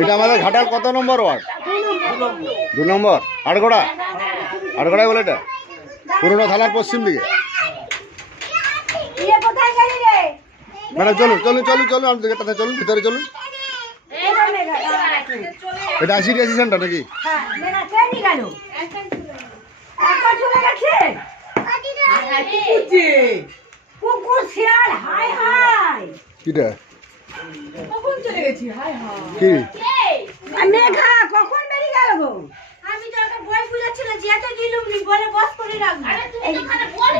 এটা আমাদের ঘাটাল কত নম্বর ওয়ার্ড? দু নম্বর। আটগোড়া আটগোড়ায় বলে এটা? পুরোনো থানার পশ্চিম দিকে। ইয়ে কোথায় গেলি রে? ম্যাডাম চলুন চলুন চলুন চলুন আমাদের দিকে চলুন ভিতরে চলুন। এটা। এটা আইসিডিএসি সেন্টার নাকি? হায়। কিটা? কখন চলে গেছি? হায় হায়। কি মেঘা, কখন বেরিয়ে গেল গো? আমি তো একটা বই বুঝাচ্ছিল, যেতে দিলুম নি, বলে বস করে রাখব। এই,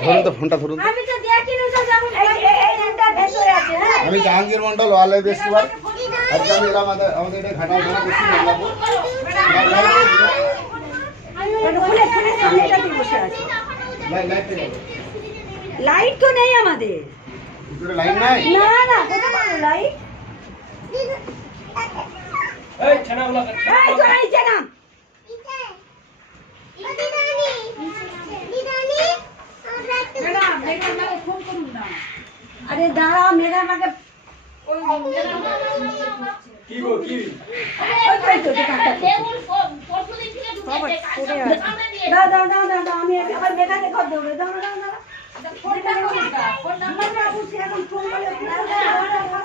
ধরুন তো ফোনটা ধরুন তো। আমি তো দেখিনি তো যেমন এই- এই- এই ভেতরে আছে, হ্যাঁ? আমি জাহাঙ্গীর মন্ডল ওয়ালে বেশিবার আজকে আমি এলাম আমাদের এটা খুলে খুলে সামনেটা বসে আছে। Light light. লাইট তো নেই আমাদের লাইন নাই না না কোথায় লাইট এই তো এই যে না। আরে দাঁড়া মেঘা আমাকে ওই তো, এই তো, দাও, দাও, দাও, দাও, দাও, আমি আবার মেঘাকে কর দেবো। দাও, দাও, দাও, দাও। ফোনটা করো। না, না, ও ফোন করে দাও, দাও, দাও, দাও, দাও।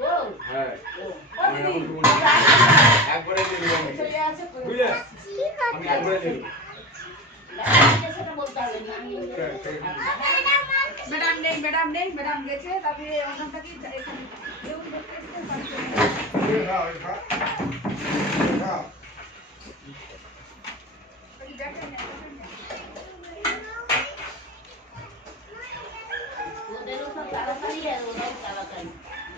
দাঁড়িয়ে ওই যে একটা কালকে লেবুল এখানে কি একটা লেবুল ঢুকেছে আমাকে কামড়ে দিল কদিন নিয়ে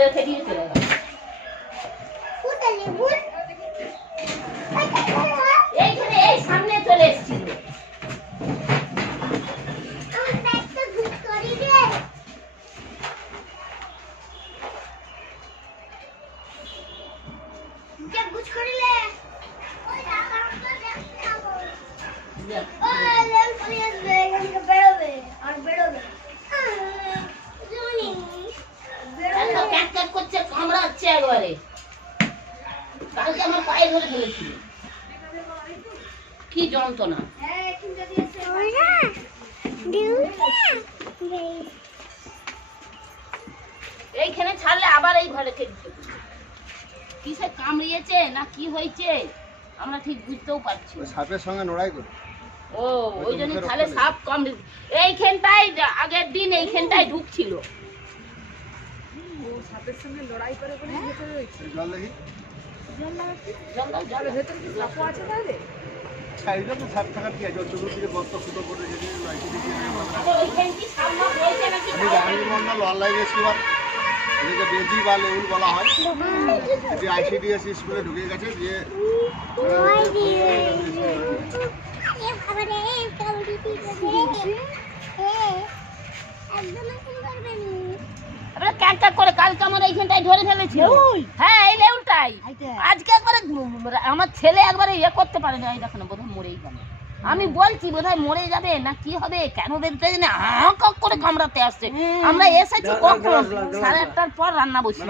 রেখে দিয়ে চলে গেল এইখানে এই সামনে চলে এসেছিল এত কামড়াচ্ছে একবারে। কালকে আমার পায়ে ধরে ফেলেছিল। কি যন্ত্রণা। এইখানে ছাড়লে আবার এই ঘরে খেলছে কিসে কামড়িয়েছে না কি হয়েছে আমরা ঠিক বুঝতেও পারছি। সাপের সঙ্গে লড়াই করে ও ওই জন্য তাহলে সাপ কম এইখানটাই আগের দিন এইখানটাই ঢুকছিল। জল সঙ্গে লড়াই জল কি? আছে ফুটো করে কি সাপ মাপ রয়েছে আমি জাহাঙ্গীর মন্ডল অনলাইন স্কুল এদিকে বেজি বা লেউল বলা হয়। এটি আইসিডিএস স্কুলে ঢুকে গেছে দিয়ে ক্যাক করে কালকে আমার এইখানটাই ধরে ফেলেছিল হ্যাঁ এই লেউলটাই। আজকে একবারে আমার ছেলে একবারে ইয়ে করতে পারে না। এই দেখো না বোধহয় মরেই যাবে আমি বলছি বোধহয় মরে যাবে না কি হবে? কেন বেরোতে না। হাঁ কক করে কামড়াতে আসছে। আমরা এসেছি কখন? সাড়ে আটটার পর রান্না বসি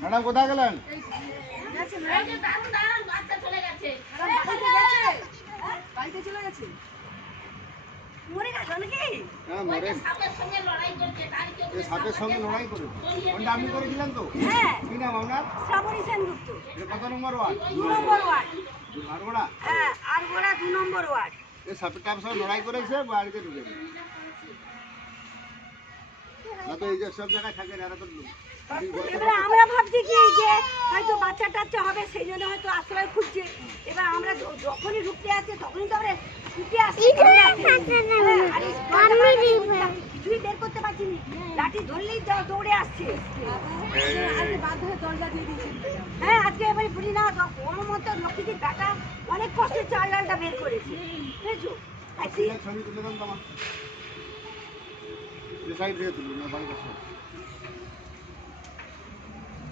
ম্যাডাম কোথায় গেলেন? সাপের সঙ্গে লড়াই করছে, তার কেউ এই সাপের সঙ্গে লড়াই করে ওটা আপনি করেছিলেন তো। হ্যাঁ। কি নাম আপনার? শ্রাবণী সেনগুপ্ত। কত নম্বর ওয়ার্ড? দু নম্বর ওয়ার্ড। আড়গোড়া হ্যাঁ আর দু নম্বর ওয়ার্ড। এই সাপের সঙ্গে লড়াই করেছে? বাড়িতে ঢুকে। না তো এই যে সব জায়গায় থাকে না এরা তো এবারে আমরা ভাবছি কি যে হয়তো বাচ্চা টাচ্চা হবে সেই জন্য হয়তো আশ্রয় খুঁজছে। এবার আমরা যখনই ঢুকতে আছে তখনই তো আমরা ছুটে আসছি। হ্যাঁ, কিছুই বের করতে পারছি না। লাঠি ধরলেই দৌড়ে আসছে। আজকে বাধ্য হয়ে দরজা দিয়ে দিয়েছি। হ্যাঁ আজকে এবারে বলি না তো ওর মতো লক্ষ্মীদের বেটা অনেক কষ্টে চাল ডালটা বের করেছে। বুঝেছ? ছবি তুলে দেন তোমার যে সাইড থেকে তুলুন না বাড়ির পাশে এই পাশে শিয়াল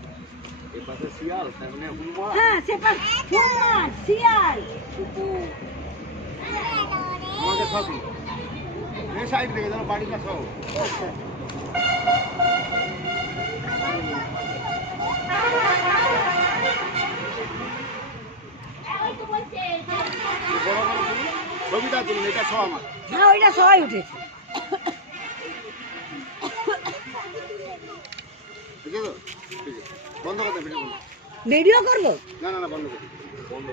তার মানে হুমা হ্যাঁ সেটা হনুমান শিয়াল। কুকুর আমাকে সবই। এই সাইড থেকে যেন বাড়িটা সব ছবিটা তুলুন এটা সব আমার। হ্যাঁ ওইটা সবাই উঠেছে। ঠিক আছে? বন্ধ ভিডিও করব? না না না বন্ধ করতে বন্ধ